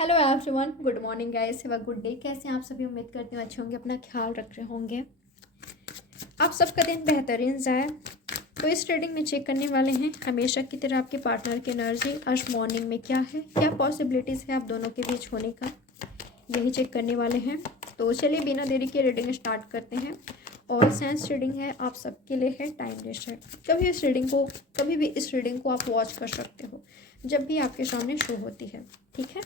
Hello everyone, good morning guys, have a good day. कैसे हैं आप सभी? उम्मीद करते हैं अच्छे होंगे, अपना ख्याल रख रहे होंगे, आप सबका दिन बेहतरीन जाए। तो इस रीडिंग में चेक करने वाले हैं हमेशा की तरह आपके पार्टनर की एनर्जी आज मॉर्निंग में क्या है, क्या पॉसिबिलिटीज़ है आप दोनों के बीच होने का, यही चेक करने वाले हैं। तो चलिए बिना देरी के रीडिंग स्टार्ट करते हैं। और सेंस रीडिंग है, आप सबके लिए है, टाइमलेस है। कभी भी इस रीडिंग को आप वॉच कर सकते हो जब भी आपके सामने शो होती है, ठीक है।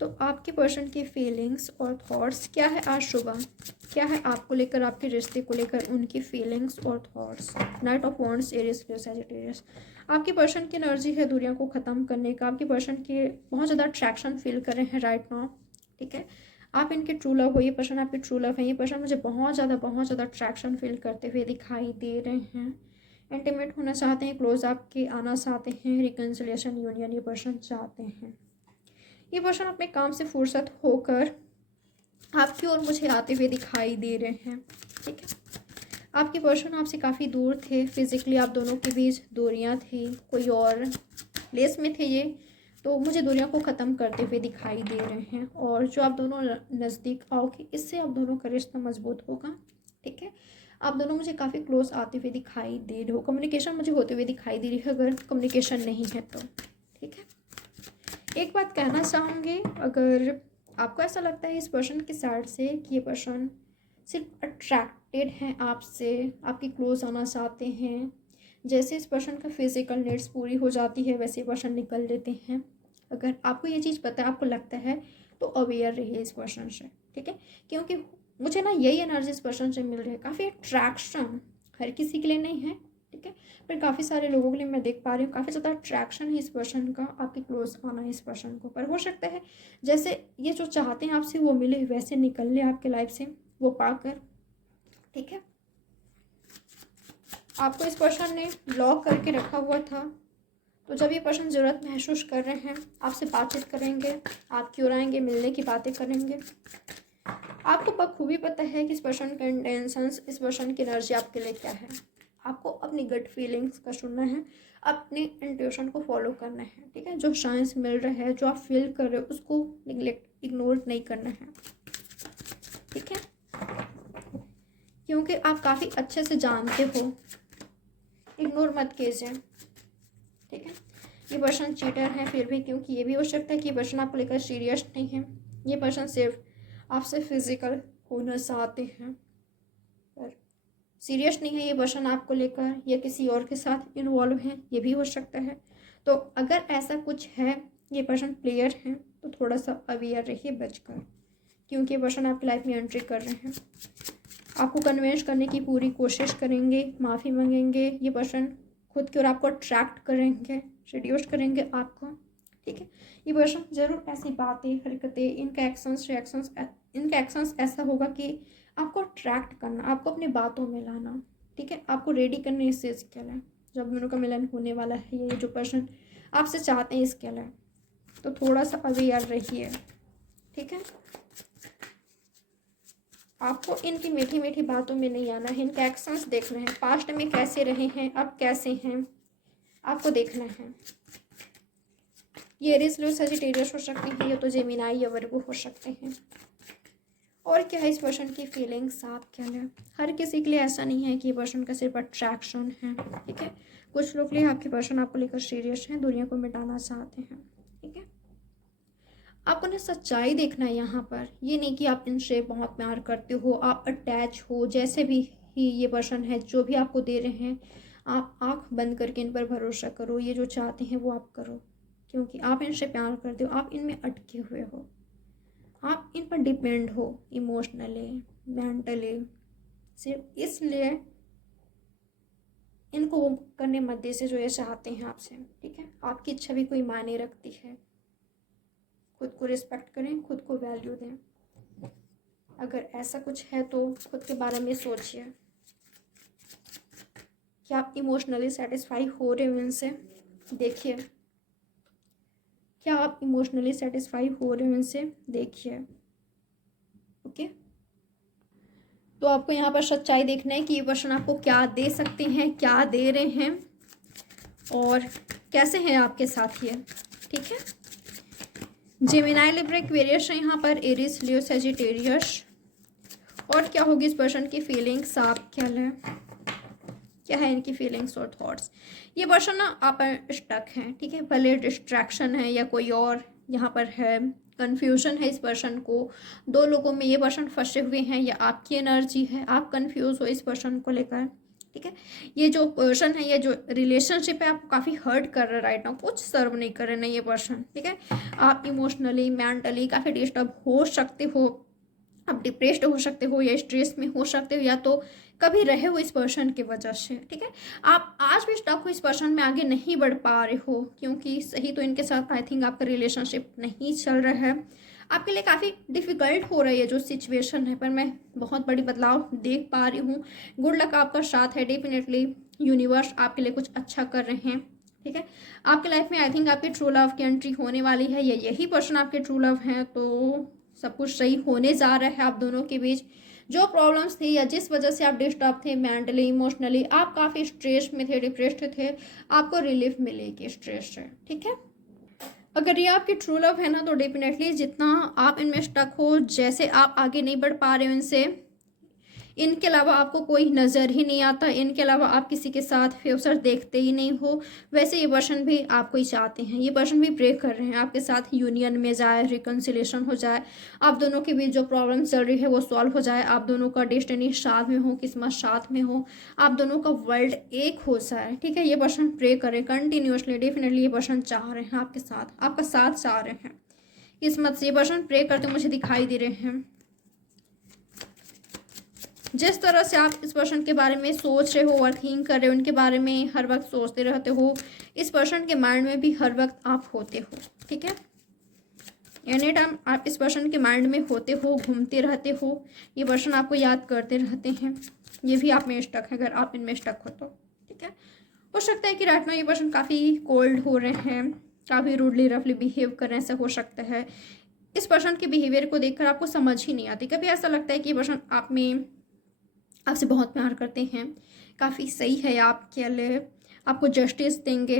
तो आपके पर्सन की फीलिंग्स और थॉट्स क्या है आज सुबह, क्या है आपको लेकर, आपके रिश्ते को लेकर उनकी फीलिंग्स और thoughts. Knight of wands, Aries, Sagittarius. आपके पर्सन की एनर्जी है दूरियों को ख़त्म करने का। आपके पर्सन के बहुत ज़्यादा अट्रैक्शन फील कर रहे हैं राइट नाउ, ठीक है। आप इनके ट्रू लव हो, ये पर्सन आपके ट्रू लव है। ये पर्सन मुझे बहुत ज़्यादा अट्रैक्शन फील करते हुए दिखाई दे रहे हैं। इंटीमेट होना चाहते हैं, क्लोज आपके आना चाहते हैं, रिकन्सिलिएशन यूनियन ये पर्सन चाहते हैं। ये पर्सन अपने काम से फुर्सत होकर आपकी ओर मुझे आते हुए दिखाई दे रहे हैं, ठीक है। आपके पर्सन आपसे काफ़ी दूर थे, फिजिकली आप दोनों के बीच दूरियां थी, कोई और प्लेस में थे ये, तो मुझे दूरियों को ख़त्म करते हुए दिखाई दे रहे हैं। और जो आप दोनों नज़दीक आओगे, इससे आप दोनों का रिश्ता मजबूत होगा, ठीक है। आप दोनों मुझे काफ़ी क्लोज आते हुए दिखाई दे रहे हो, कम्युनिकेशन मुझे होते हुए दिखाई दे रही है, अगर कम्युनिकेशन नहीं है तो, ठीक है। एक बात कहना चाहूँगी, अगर आपको ऐसा लगता है इस पर्सन की साइड से कि ये पर्सन सिर्फ अट्रैक्टेड हैं आपसे, आपकी क्लोज आना चाहते हैं, जैसे इस पर्सन का फिजिकल नीड्स पूरी हो जाती है वैसे पर्सन निकल लेते हैं, अगर आपको ये चीज़ पता है, आपको लगता है, तो अवेयर रहिए इस पर्सन से, ठीक है। क्योंकि मुझे ना यही एनर्जी इस पर्सन से मिल रही है, काफ़ी अट्रैक्शन, हर किसी के लिए नहीं है, ठीक है, पर काफ़ी सारे लोगों के लिए मैं देख पा रही हूँ काफ़ी ज़्यादा अट्रैक्शन है इस पर्सन का, आपके क्लोज आना है इस पर्सन को। पर हो सकता है जैसे ये जो चाहते हैं आपसे वो मिले, वैसे निकल ले आपके लाइफ से वो पाकर, ठीक है। आपको इस पर्सन ने ब्लॉक करके रखा हुआ था, तो जब ये पर्सन ज़रूरत महसूस कर रहे हैं आपसे बातचीत करेंगे, आपकी ओर आएंगे, मिलने की बातें करेंगे। आपको बखूबी पता है कि इस पर्सन का इंटेंशंस, इस पर्सन की एनर्जी आपके लिए क्या है। आपको अपनी गट फीलिंग्स का सुनना है, अपने इंट्यूशन को फॉलो करना है, ठीक है। जो साइंस मिल रहा है, जो आप फील कर रहे हो, उसको निगलेक्ट, इग्नोर नहीं करना है, ठीक है। क्योंकि आप काफ़ी अच्छे से जानते हो, इग्नोर मत कीजिए, ठीक है। ये पर्सन चीटर है फिर भी, क्योंकि ये भी हो सकता है कि ये पर्सन आपको लेकर सीरियस नहीं है, ये पर्सन सिर्फ आपसे फिजिकल होना चाहते हैं, पर सीरियस नहीं है ये पर्सन आपको लेकर, या किसी और के साथ इन्वॉल्व है, ये भी हो सकता है। तो अगर ऐसा कुछ है, ये पर्सन प्लेयर हैं, तो थोड़ा सा अवेयर रहिए बचकर, क्योंकि ये पर्सन आपकी लाइफ में एंट्री कर रहे हैं, आपको कन्विंस करने की पूरी कोशिश करेंगे, माफ़ी मांगेंगे, ये पर्सन खुद की ओर आपको अट्रैक्ट करेंगे, रिड्यूस करेंगे आपको, ठीक है। ये पर्सन ज़रूर ऐसी बातें, हरकतें, इनका एक्शंस ऐसा होगा कि आपको अट्रैक्ट करना, आपको अपनी बातों में लाना, ठीक है, आपको रेडी करने इस चीज़ के लिए। जब दोनों का मिलन होने वाला है, ये जो पर्सन आपसे चाहते हैं इसके लिए, तो थोड़ा सा अवेयर रहिए, ठीक है। आपको इनकी मीठी मीठी बातों में नहीं आना है, इनके एक्शंस देखना है, पास्ट में कैसे रहे हैं, अब कैसे हैं, आपको देखना है। ये एरीज, लो, सजिटेरियस हो सकती है, ये तो जेमिनाई या वर्गो हो सकते हैं। और क्या है इस पर्सन की फीलिंग्स आप क्या लें, हर किसी के लिए ऐसा नहीं है कि ये पर्सन का सिर्फ अट्रैक्शन है, ठीक है। कुछ लोग के लिए आपके पर्सन आपको लेकर सीरियस हैं, दुनिया को मिटाना चाहते हैं, ठीक है। आपको ना सच्चाई देखना है यहाँ पर, ये नहीं कि आप इनसे बहुत प्यार करते हो, आप अटैच हो, जैसे भी ही ये पर्सन है, जो भी आपको दे रहे हैं, आप आंख बंद करके इन पर भरोसा करो, ये जो चाहते हैं वो आप करो, क्योंकि आप इनसे प्यार करते हो, आप इनमें अटके हुए हो, आप इन पर डिपेंड हो इमोशनली, मेंटली, सिर्फ इसलिए इनको वो करने मत दीजिए जो ये चाहते हैं आपसे, ठीक है। आपकी इच्छा भी कोई मायने रखती है, खुद को रिस्पेक्ट करें, खुद को वैल्यू दें। अगर ऐसा कुछ है तो खुद के बारे में सोचिए, क्या आप इमोशनली सेटिस्फाई हो रहे हो इनसे, देखिए क्या आप इमोशनली सेटिस्फाई हो रहे हो इनसे, देखिए, ओके। तो आपको यहाँ पर सच्चाई देखना है कि ये पर्सन आपको क्या दे सकते हैं, क्या दे रहे हैं, और कैसे हैं आपके साथ ये, ठीक है। जेमिनाई लिब्रा एक्वेरियस है यहाँ पर, एरिस लियो सजिटेरियस। और क्या होगी इस पर्सन की फीलिंग्स, आप क्या है इनकी फीलिंग्स और थॉट्स। ये पर्सन ना आप स्टक हैं, ठीक है, भले डिस्ट्रैक्शन है या कोई और यहाँ पर है, कन्फ्यूजन है इस पर्सन को। दो लोगों में ये पर्सन फंसे हुए हैं या आपकी एनर्जी है, आप कन्फ्यूज हो इस पर्सन को लेकर, ठीक है। ये जो पर्सन है, ये जो रिलेशनशिप है आपको काफ़ी हर्ट कर रहा है राइट नाउ, कुछ सर्व नहीं कर रहे ना ये पर्सन, ठीक है। आप इमोशनली मेंटली काफ़ी डिस्टर्ब हो सकते हो, आप डिप्रेस्ड हो सकते हो या स्ट्रेस में हो सकते हो, या तो कभी रहे हो इस पर्सन की वजह से, ठीक है। आप आज भी स्टक हो इस पर्सन में, आगे नहीं बढ़ पा रहे हो, क्योंकि सही तो इनके साथ आई थिंक आपका रिलेशनशिप नहीं चल रहा है, आपके लिए काफ़ी डिफिकल्ट हो रही है जो सिचुएशन है, पर मैं बहुत बड़ी बदलाव देख पा रही हूँ। गुड लक आपका साथ है, डेफिनेटली यूनिवर्स आपके लिए कुछ अच्छा कर रहे हैं, ठीक है। आपके लाइफ में आई थिंक आपके ट्रू लव की एंट्री होने वाली है, या यही पर्सन आपके ट्रू लव हैं, तो सब कुछ सही होने जा रहा है आप दोनों के बीच। जो प्रॉब्लम्स थी या जिस वजह से आप डिस्टर्ब थे मेंटली इमोशनली, आप काफ़ी स्ट्रेस में थे, डिप्रेस्ड थे, आपको रिलीफ मिलेगी स्ट्रेस से, ठीक है। अगर ये आपकी ट्रू लव है ना, तो डेफिनेटली जितना आप इनमें स्टक हो, जैसे आप आगे नहीं बढ़ पा रहे हो इनसे, इनके अलावा आपको कोई नज़र ही नहीं आता, इनके अलावा आप किसी के साथ फ्यूचर देखते ही नहीं हो, वैसे ये पर्सन भी आपको ही चाहते हैं, ये पर्सन भी प्रे कर रहे हैं आपके साथ यूनियन में जाए, रिकन्सिलेशन हो जाए, आप दोनों के बीच जो प्रॉब्लम चल रही है वो सॉल्व हो जाए, आप दोनों का डेस्टिनी साथ में हो, किस्मत साथ में हो, आप दोनों का वर्ल्ड एक हो जाए, ठीक है। ये पर्सन प्रे करें कंटिन्यूसली, डेफिनेटली ये पर्सन चाह रहे हैं आपके साथ, आपका साथ चाह रहे हैं किस्मत से, ये पर्सन प्रे करते मुझे दिखाई दे रहे हैं। जिस तरह से आप इस पर्सन के बारे में सोच रहे हो और थिंक कर रहे हो, उनके बारे में हर वक्त सोचते रहते हो, इस पर्सन के माइंड में भी हर वक्त आप होते हो, ठीक है। एनी टाइम आप इस पर्सन के माइंड में होते हो, घूमते रहते हो, ये पर्सन आपको याद करते रहते हैं, ये भी आप में स्टक है अगर आप इनमें स्टक हो तो, ठीक है। हो सकता है कि रात में ये पर्सन काफ़ी कोल्ड हो रहे हैं, काफ़ी रूडली रफली बिहेव कर रहे हैं, ऐसा हो सकता है। इस पर्सन के बिहेवियर को देखकर आपको समझ ही नहीं आती, कभी ऐसा लगता है कि ये पर्सन आप में आपसे बहुत प्यार करते हैं, काफ़ी सही है आपके लिए, आपको जस्टिस देंगे,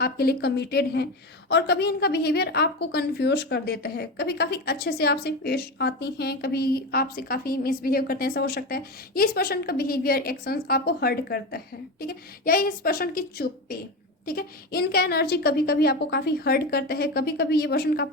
आपके लिए कमिटेड हैं, और कभी इनका बिहेवियर आपको कंफ्यूज कर देता है, कभी काफ़ी अच्छे से आपसे पेश आती हैं, कभी आपसे काफ़ी मिसबिहेव करते हैं, ऐसा हो सकता है। ये इस पर्सन का बिहेवियर एक्शंस आपको हर्ट करता है, ठीक है, या इस पर्सन की चुप पे, ठीक है। इनका एनर्जी कभी कभी आपको काफ़ी हर्ट करता है, कभी कभी ये पर्सन का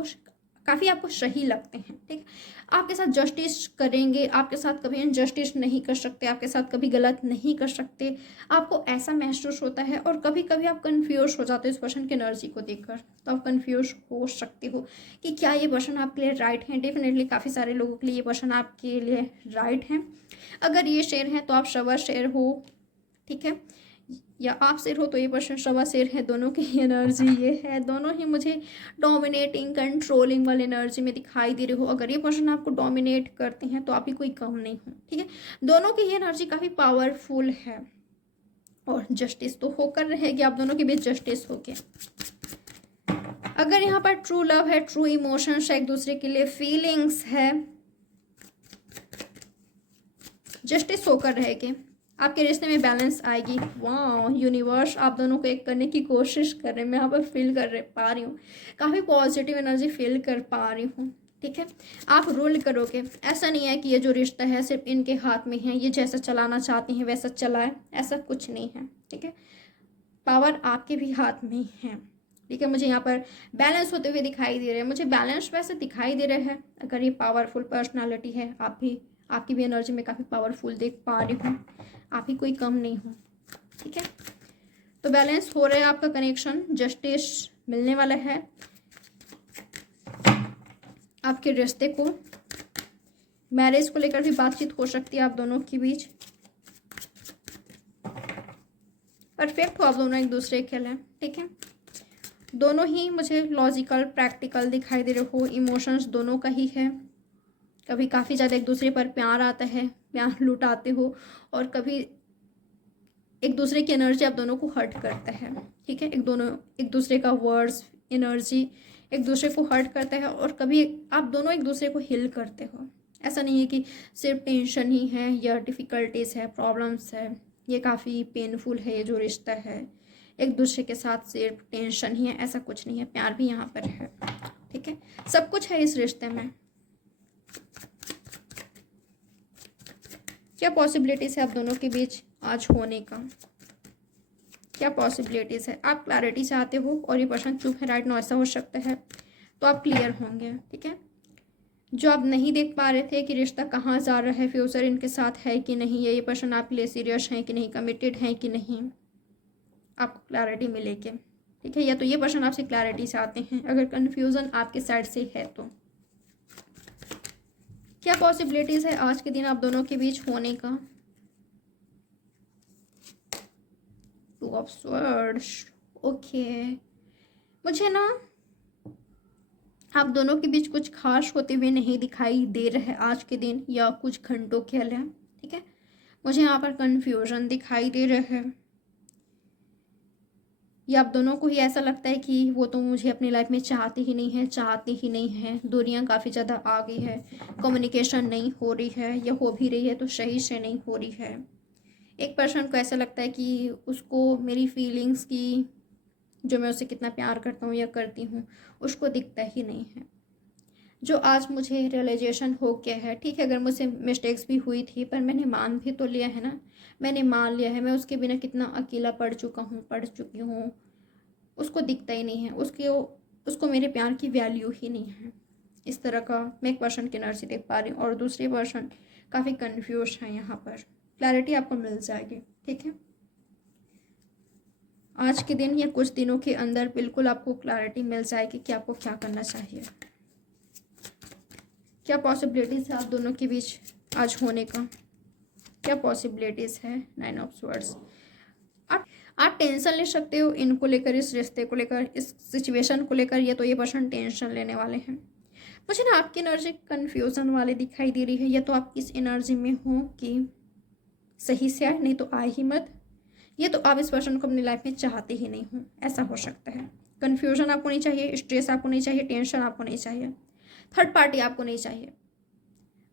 काफ़ी आपको सही लगते हैं, ठीक है। आपके साथ जस्टिस करेंगे, आपके साथ कभी इनजस्टिस नहीं कर सकते, आपके साथ कभी गलत नहीं कर सकते, आपको ऐसा महसूस होता है। और कभी कभी आप कंफ्यूज हो जाते हो इस पर्सन की एनर्जी को देखकर, तो आप कंफ्यूज हो सकते हो कि क्या ये पर्सन आपके लिए राइट है। डेफिनेटली काफ़ी सारे लोगों के लिए ये पर्सन आपके लिए राइट है। अगर ये शेर हैं तो आप सवा शेर हो, ठीक है, या आप शेर हो तो ये पर्सन सवा शेर है, दोनों की एनर्जी ये है, दोनों ही मुझे डोमिनेटिंग कंट्रोलिंग वाली एनर्जी में दिखाई दे रहे हो। अगर ये पर्सन आपको डोमिनेट करते हैं तो आप ही कोई कम नहीं हो, ठीक है। दोनों की एनर्जी काफ़ी पावरफुल है, और जस्टिस तो होकर रहेगी, आप दोनों के बीच जस्टिस हो गया। अगर यहाँ पर ट्रू लव है, ट्रू इमोशंस है, एक दूसरे के लिए फीलिंग्स है, जस्टिस होकर रहेगी, आपके रिश्ते में बैलेंस आएगी। वाह, यूनिवर्स आप दोनों को एक करने की कोशिश कर रहे हैं, मैं यहाँ पर फील कर पा रही हूँ, काफ़ी पॉजिटिव एनर्जी फील कर पा रही हूँ, ठीक है। आप रूल करोगे, ऐसा नहीं है कि ये जो रिश्ता है सिर्फ इनके हाथ में है, ये जैसा चलाना चाहती हैं वैसा चलाए, ऐसा कुछ नहीं है, ठीक है। पावर आपके भी हाथ में है, ठीक है। मुझे यहाँ पर बैलेंस होते हुए दिखाई दे रहे हैं, मुझे बैलेंस वैसे दिखाई दे रहे हैं। अगर ये पावरफुल पर्सनालिटी है, आपकी भी एनर्जी में काफ़ी पावरफुल देख पा रही हूँ, आप ही कोई कम नहीं हो, ठीक है। तो बैलेंस हो रहा है आपका कनेक्शन, जस्टिस मिलने वाला है आपके रिश्ते को, मैरिज को लेकर भी बातचीत हो सकती है आप दोनों के बीच। परफेक्ट हो आप दोनों एक दूसरे के लिए, ठीक है। दोनों ही मुझे लॉजिकल प्रैक्टिकल दिखाई दे रहे हो, इमोशंस दोनों का ही है। कभी काफ़ी ज़्यादा एक दूसरे पर प्यार आता है, प्यार लुटाते हो, और कभी एक दूसरे की एनर्जी आप दोनों को हर्ट करता है, ठीक है। एक दूसरे का वर्ड्स एनर्जी एक दूसरे को हर्ट करता है, और कभी आप दोनों एक दूसरे को हील करते हो। ऐसा नहीं है कि सिर्फ टेंशन ही है या डिफ़िकल्टीज़ है, प्रॉब्लम्स है, ये काफ़ी पेनफुल है। ये जो रिश्ता है एक दूसरे के साथ सिर्फ टेंशन ही है, ऐसा कुछ नहीं है, प्यार भी यहाँ पर है, ठीक है। सब कुछ है इस रिश्ते में। क्या पॉसिबिलिटीज है आप दोनों के बीच आज होने का? क्या पॉसिबिलिटीज है? आप क्लैरिटी चाहते हो और ये पर्सन चुप है राइट नाउ, ऐसा हो सकता है, तो आप क्लियर होंगे। ठीक है, जो आप नहीं देख पा रहे थे कि रिश्ता कहाँ जा रहा है, फ्यूचर इनके साथ है कि नहीं, ये पर्सन आपके लिए सीरियस है कि नहीं, कमिटेड है कि नहीं, आपको क्लैरिटी मिलेगी। ठीक है, या तो ये पर्सन आपसे क्लैरिटी चाहते हैं, अगर कन्फ्यूज़न आपके साइड से है तो। क्या पॉसिबिलिटीज़ है आज के दिन आप दोनों के बीच होने का? Two of swords. ओके, मुझे ना आप दोनों के बीच कुछ खास होते हुए नहीं दिखाई दे रहा है आज के दिन या कुछ घंटों के लिए। ठीक है, मुझे यहाँ पर कन्फ्यूजन दिखाई दे रहा है, या आप दोनों को ही ऐसा लगता है कि वो तो मुझे अपनी लाइफ में चाहते ही नहीं है, चाहते ही नहीं है, दूरियां काफ़ी ज़्यादा आ गई है, कम्युनिकेशन नहीं हो रही है, या हो भी रही है तो सही से नहीं हो रही है। एक पर्सन को ऐसा लगता है कि उसको मेरी फीलिंग्स की, जो मैं उसे कितना प्यार करता हूँ या करती हूँ, उसको दिखता ही नहीं है। जो आज मुझे रियलाइजेशन हो गया है, ठीक है, अगर मुझसे मिस्टेक्स भी हुई थी पर मैंने मान भी तो लिया है ना, मैंने मान लिया है, मैं उसके बिना कितना अकेला पड़ चुकी हूँ, उसको दिखता ही नहीं है, उसको मेरे प्यार की वैल्यू ही नहीं है। इस तरह का मैं एक पर्सन की एनर्जी देख पा रही हूँ और दूसरे पर्सन काफ़ी कन्फ्यूज है। यहाँ पर क्लैरिटी आपको मिल जाएगी। ठीक है, आज के दिन या कुछ दिनों के अंदर बिल्कुल आपको क्लैरिटी मिल जाएगी कि आपको क्या करना चाहिए। क्या पॉसिबिलिटीज़ है आप दोनों के बीच आज होने का? क्या पॉसिबिलिटीज़ है? 9 ऑफ स्वर्ड्स। आप टेंशन ले सकते हो इनको लेकर, इस रिश्ते को लेकर, इस सिचुएशन को लेकर, ये तो ये पर्सन टेंशन लेने वाले हैं। मुझे ना आपकी एनर्जी कन्फ्यूज़न वाले दिखाई दे रही है, या तो आप इस एनर्जी में हो कि सही से आए, नहीं तो आए ही मत, ये तो आप इस पर्सन को अपनी लाइफ में चाहते ही नहीं हो, ऐसा हो सकता है। कन्फ्यूजन आपको नहीं चाहिए, स्ट्रेस आपको नहीं चाहिए, टेंशन आपको नहीं चाहिए, थर्ड पार्टी आपको नहीं चाहिए।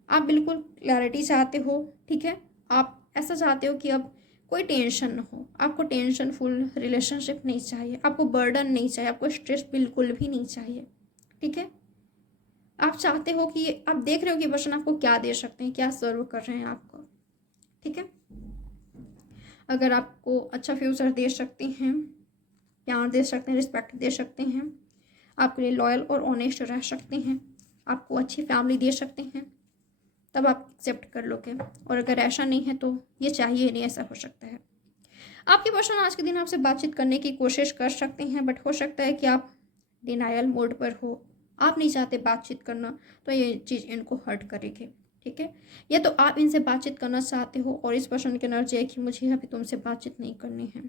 आप बिल्कुल क्लैरिटी चाहते हो। ठीक है, आप ऐसा चाहते हो कि अब कोई टेंशन ना हो, आपको टेंशन फुल रिलेशनशिप नहीं चाहिए, आपको बर्डन नहीं चाहिए, आपको स्ट्रेस बिल्कुल भी नहीं चाहिए। ठीक है, आप चाहते हो कि आप देख रहे हो कि पर्सन आपको क्या दे सकते हैं, क्या सर्व कर रहे हैं आपको। ठीक है, अगर आपको अच्छा फ्यूचर दे सकते हैं, प्यार दे सकते हैं, रिस्पेक्ट दे सकते हैं, आपके लिए लॉयल और ऑनेस्ट रह सकते हैं, आपको अच्छी फैमिली दे सकते हैं, तब आप एक्सेप्ट कर लोगे। और अगर ऐसा नहीं है तो ये चाहिए नहीं, ऐसा हो सकता है। आपके पर्सन आज के दिन आपसे बातचीत करने की कोशिश कर सकते हैं, बट हो सकता है कि आप डिनायल मोड पर हो, आप नहीं चाहते बातचीत करना, तो ये चीज़ इनको हर्ट करेगी। ठीक है, या तो आप इनसे बातचीत करना चाहते हो और इस पर्सन की एनर्जी है कि मुझे अभी तुमसे बातचीत नहीं करनी है,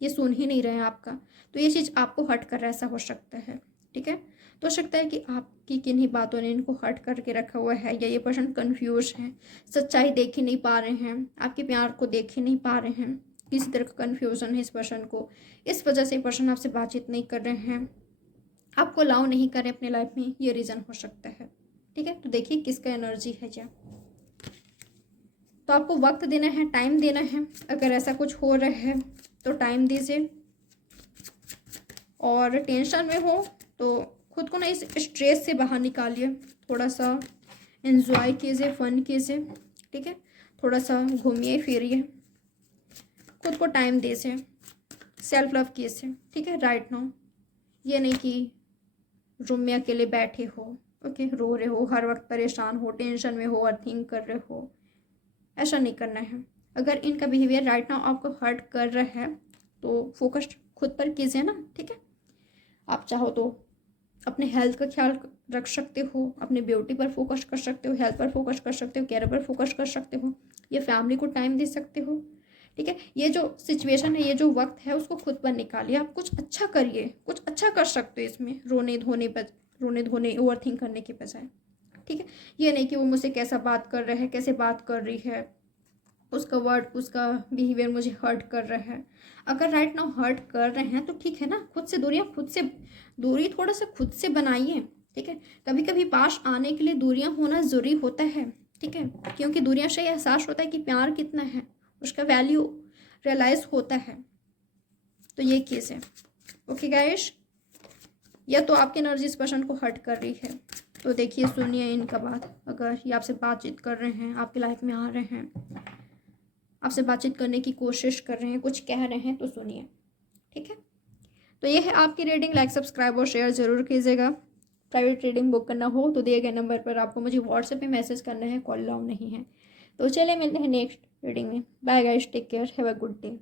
ये सुन ही नहीं रहे हैं आपका, तो ये चीज़ आपको हर्ट कर रहा है, ऐसा हो सकता है। ठीक है, तो हो सकता है कि आपकी किन्हीं बातों ने इनको हर्ट करके रखा हुआ है, या ये पर्सन कन्फ्यूज है, सच्चाई देख ही नहीं पा रहे हैं, आपके प्यार को देख ही नहीं पा रहे हैं, किसी तरह का कन्फ्यूजन है इस पर्सन को, इस वजह से पर्सन आपसे बातचीत नहीं कर रहे हैं, आपको अलाउ नहीं कर रहे अपने लाइफ में, ये रीज़न हो सकता है। ठीक है, तो देखिए किसका एनर्जी है क्या। तो आपको वक्त देना है, टाइम देना है, अगर ऐसा कुछ हो रहा है तो टाइम दीजिए, और टेंशन में हो तो खुद को ना इस स्ट्रेस से बाहर निकालिए, थोड़ा सा एंजॉय कीजिए, फन कीजिए। ठीक है, थोड़ा सा घूमिए फिरिए, खुद को टाइम दीजिए, सेल्फ लव कीजिए। ठीक है, राइट नाउ ये नहीं कि रूम में अकेले बैठे हो, ओके, रो रहे हो, हर वक्त परेशान हो, टेंशन में हो, और थिंक कर रहे हो, ऐसा नहीं करना है। अगर इनका बिहेवियर राइट नाउ आपको हर्ट कर रहा है तो फोकस खुद पर कीजिए ना। ठीक है, आप चाहो तो अपने हेल्थ का ख्याल रख सकते हो, अपने ब्यूटी पर फोकस कर सकते हो, हेल्थ पर फोकस कर सकते हो, केयर पर फोकस कर सकते हो, ये फैमिली को टाइम दे सकते हो। ठीक है, ये जो सिचुएशन है, ये जो वक्त है, उसको खुद पर निकालिए, आप कुछ अच्छा करिए, कुछ अच्छा कर सकते हो इसमें, रोने धोने ओवर थिंक करने के बजाय। ठीक है, ये नहीं कि वो मुझसे कैसा बात कर रहा है, कैसे बात कर रही है, उसका वर्ड, उसका बिहेवियर मुझे हर्ट कर रहा है। अगर राइट नाउ हर्ट कर रहे हैं तो ठीक है ना, दूरी थोड़ा सा खुद से बनाइए। ठीक है, कभी कभी पास आने के लिए दूरियां होना ज़रूरी होता है। ठीक है, क्योंकि दूरियां से एहसास होता है कि प्यार कितना है, उसका वैल्यू रियलाइज होता है। तो ये केस है। ओके गाइस, या तो आपकी एनर्जी इस पर्सन को हर्ट कर रही है। तो देखिए, सुनिए इनका बात। अगर ये आपसे बातचीत कर रहे हैं, आपकी लाइफ में आ रहे हैं, आपसे बातचीत करने की कोशिश कर रहे हैं, कुछ कह रहे हैं, तो सुनिए, ठीक है। तो ये है आपकी रीडिंग। लाइक, सब्सक्राइब और शेयर ज़रूर कीजिएगा। प्राइवेट रीडिंग बुक करना हो तो दिए गए नंबर पर आपको मुझे व्हाट्सएप पे मैसेज करना है, कॉल अलाउ नहीं है। तो चलिए मिलते हैं नेक्स्ट रीडिंग में। Bye guys, take care, have a good day.